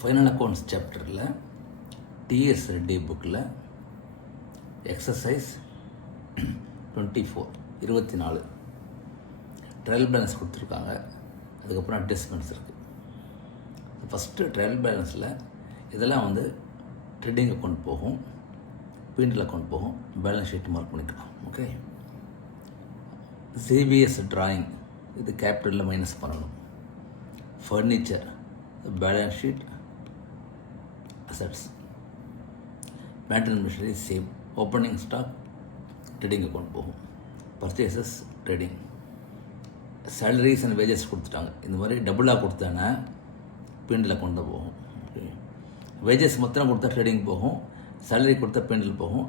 Final accounts சாப்டரில் DS Reddy புக்கில் exercise 24 trial balance கொடுத்துருக்காங்க. அதுக்கப்புறம் அட்ஜஸ்ட்மெண்ட்ஸ் இருக்குது. ஃபஸ்ட்டு ட்ரையல் பேலன்ஸில் இதெல்லாம் வந்து ட்ரேடிங் அக்கௌண்ட் போகும், பீண்டல் அக்கௌண்ட் போகும், பேலன்ஸ் ஷீட் மார்க் பண்ணிக்கலாம். ஓகே, சிபிஎஸ் டிராயிங் இது கேபிட்டலில் மைனஸ் பண்ணணும். Furniture balance sheet assets. Plant and machinery same. Opening stock trading account போகும். Purchases trading. Salaries and wages கொடுத்துட்டாங்க. இந்த மாதிரி டபுளாக கொடுத்தானா பீண்டல் அக்கௌண்ட் தான் போகும். ஓகே, வேஜஸ் மொத்தம் கொடுத்தா ட்ரேடிங் போகும், சேலரி கொடுத்தா பீண்டல் போகும்,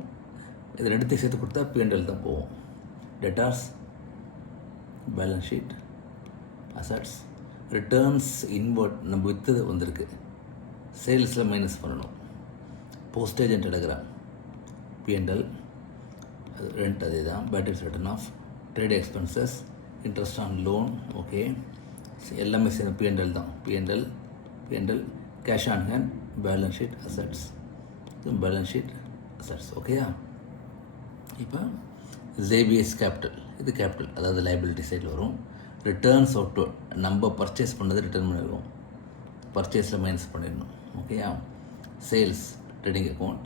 இது ரெண்டுத்தையும் சேர்த்து கொடுத்தா பீண்டல் தான் போகும். Debtors balance sheet assets. Returns inward நம்ம விற்றது வந்திருக்கு, சேல்ஸில் மைனஸ் பண்ணணும். Postage and telegram PNL, rent அதே தான். Batteries return off. Trade expenses, interest on loan. Okay, எல்லாமே சேர்ந்து பிஎன்எல் தான். PNL cash on hand, balance sheet assets, balance sheet assets. ஓகேயா? இப்போ ஜேபிஎஸ் கேபிட்டல், இது கேபிட்டல், அதாவது லைபிலிட்டி சைடில் வரும். ரிட்டர்ன்ஸ் அவுட் நம்ம பர்ச்சேஸ் பண்ணது ரிட்டர்ன் பண்ணிடுவோம், பர்ச்சேஸில் மைனஸ் பண்ணிடணும். ஓகேயா? Sales trading account.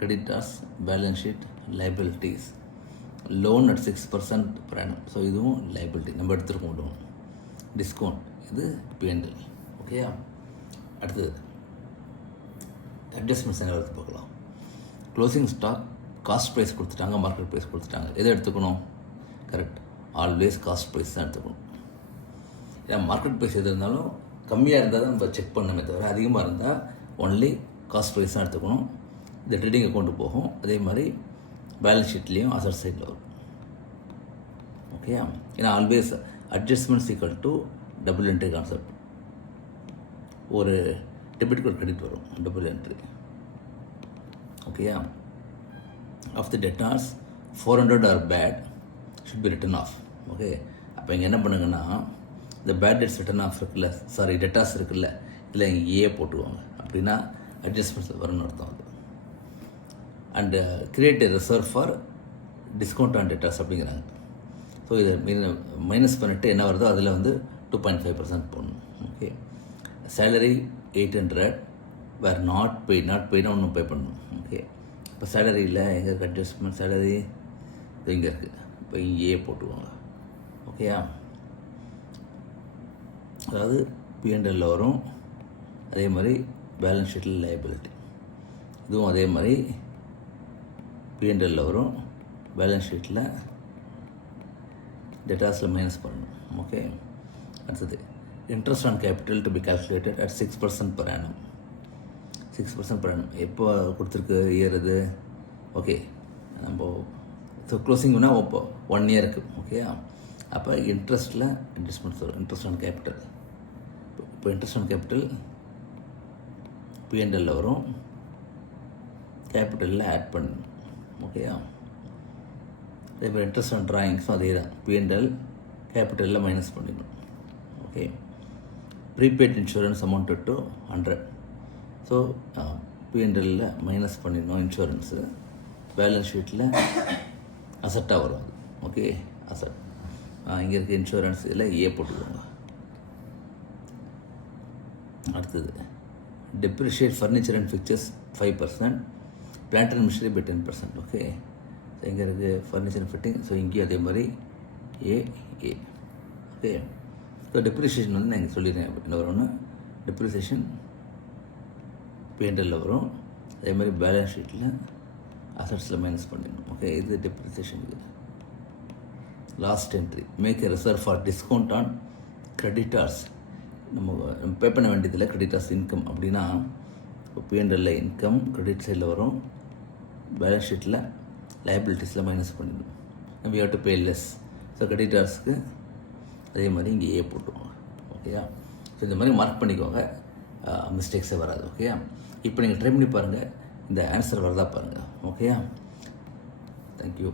Creditors balance sheet liabilities. Loan at 6% per annum, so இதுவும் லைபிலிட்டி நம்ம எடுத்துருக்க முடியும். டிஸ்கவுண்ட் இது பிஎன்எல். ஓகேயா? அடுத்தது அட்ஜஸ்ட்மெண்ட்ஸ் என்ன எடுத்து பார்க்கலாம். க்ளோசிங் ஸ்டாக் காஸ்ட் ப்ரைஸ் கொடுத்துட்டாங்க, மார்க்கெட் ப்ரைஸ் கொடுத்துட்டாங்க. எதை எடுத்துக்கணும்? கரெக்ட், ஆல்வேஸ் காஸ்ட் ப்ரைஸ் தான் எடுத்துக்கணும். ஏன்னா மார்க்கெட் ப்ரைஸ் எது இருந்தாலும் கம்மியாக இருந்தால் தான் நம்ம செக் பண்ணணுமே தவிர, அதிகமாக இருந்தால் ஒன்லி காஸ்ட் ப்ரைஸ் தான் எடுத்துக்கணும். இந்த ட்ரேடிங் அக்கௌண்ட்டு போகும். அதே மாதிரி பேலன்ஸ் ஷீட்லேயும் அசட் சைடில் வரும். ஓகேயா? ஏன்னா always adjustments equal to double entry concept. ஒரு டெபிட் ஒரு கிரெடிட் வரும், டபுள் என்ட்ரி. ஓகேயா? Off the debtors 400 are bad should be written off. Okay, அப்போ இங்கே என்ன பண்ணுங்கன்னா, இந்த பேட் டெட்ஸ் ரிட்டன் ஆஃப் இருக்குல்ல, சாரி டெட்டார்ஸ் இருக்குல்ல, இதில் இங்கே ஏ போட்டுருவாங்க. அப்படின்னா அட்ஜஸ்ட்மெண்ட்ஸ் வரும்னு அர்த்தம் அது. And create reserve for discount on debtors அப்படிங்கிறாங்க. ஸோ இதை மைனஸ் பண்ணிவிட்டு என்ன வருதோ அதில் வந்து 2.5% போடணும். ஓகே, சேலரி 800 வேர் நாட் பெய்னா ஒன்றும் பே பண்ணணும். ஓகே, இப்போ சேலரியில் எங்கே இருக்குது அட்ஜஸ்ட்மெண்ட்? சேலரி இங்கே இருக்குது, இப்போ இங்கேயே போட்டுவாங்க. ஓகேயா? அதாவது பிஎன்எல்ல வரும். அதே மாதிரி பேலன்ஸ் ஷீட்டில் லைபிலிட்டி, இதுவும் அதே மாதிரி பிஎன்எல்ல வரும். பேலன்ஸ் ஷீட்டில் டெட்டாஸில் மைனஸ் பண்ணணும். ஓகே, அடுத்தது interest on capital to be calculated at 6% per annum. 6% per annum எப்போ கொடுத்துருக்கு இயர் இது? ஓகே, நம்ம ஸோ க்ளோசிங் பண்ணால் இப்போ 1 year இருக்குது. ஓகேயா? அப்போ இன்ட்ரெஸ்ட்டில் அட்ஜஸ்ட்மெண்ட்ஸ் வரும். இன்ட்ரெஸ்ட் ஆன் கேபிட்டல், இப்போ இன்ட்ரெஸ்ட் ஆன் கேபிட்டல் பிஎன்எல்ல வரும், கேபிட்டலில் ஆட் பண்ணணும். ஓகேயா? அதே மாதிரி இன்ட்ரெஸ்ட் ஆன் ட்ராயிங்ஸும் அதே தான், பிஎன்எல் கேபிட்டலில் மைனஸ் பண்ணிடணும். Okay, prepaid insurance amount to 100. So பிஎன்எல்லில் மைனஸ் பண்ணிடணும் இன்சூரன்ஸு. பேலன்ஸ் ஷீட்டில் அசட்டாக வரும் அது. ஓகே, அசட் இங்கே இருக்க இன்சூரன்ஸ் இதில் ஏ போட்டுக்கோங்க. அடுத்தது depreciate furniture and fixtures 5%, plant and machinery by 10%. Okay, so இங்கே இருக்குது ஃபர்னிச்சர் ஃபிட்டிங். ஸோ இங்கேயும் அதே மாதிரி ஏ. ஓகே, ஸோ டெப்ரிஷியேஷன் வந்து நான் இங்கே சொல்லிடுறேன். என்ன வரும்னு, டெப்ரிசியேஷன் பிஎன்எல்ல வரும். அதே மாதிரி பேலன்ஸ் ஷீட்டில் அசட்ஸில் மைனஸ் பண்ணிடணும். ஓகே, இது டெப்ரிசியேஷனுக்கு. Last entry make a reserve for discount on creditors. நம்ம பே பண்ண வேண்டியதில் கிரெடிட்டார்ஸ் இன்கம் அப்படின்னா, இப்போ பிஎன்எல்ல இன்கம் கிரெடிட் சைடில் வரும், பேலன்ஸ் ஷீட்டில் லைபிலிட்டிஸில் மைனஸ் பண்ணிடணும். நம்ம you have to pay less. So கிரெடிட்டார்ஸ்க்கு அதே மாதிரி இங்கே ஏ போட்டுவோங்க. ஓகேயா? ஸோ இந்த மாதிரி மார்க் பண்ணிக்கோங்க, மிஸ்டேக்ஸே வராது. ஓகேயா? இப்போ நீங்கள் ட்ரை பண்ணி பாருங்கள், இந்த ஆன்சர் வரதா பாருங்கள். ஓகேயா? தேங்க்யூ.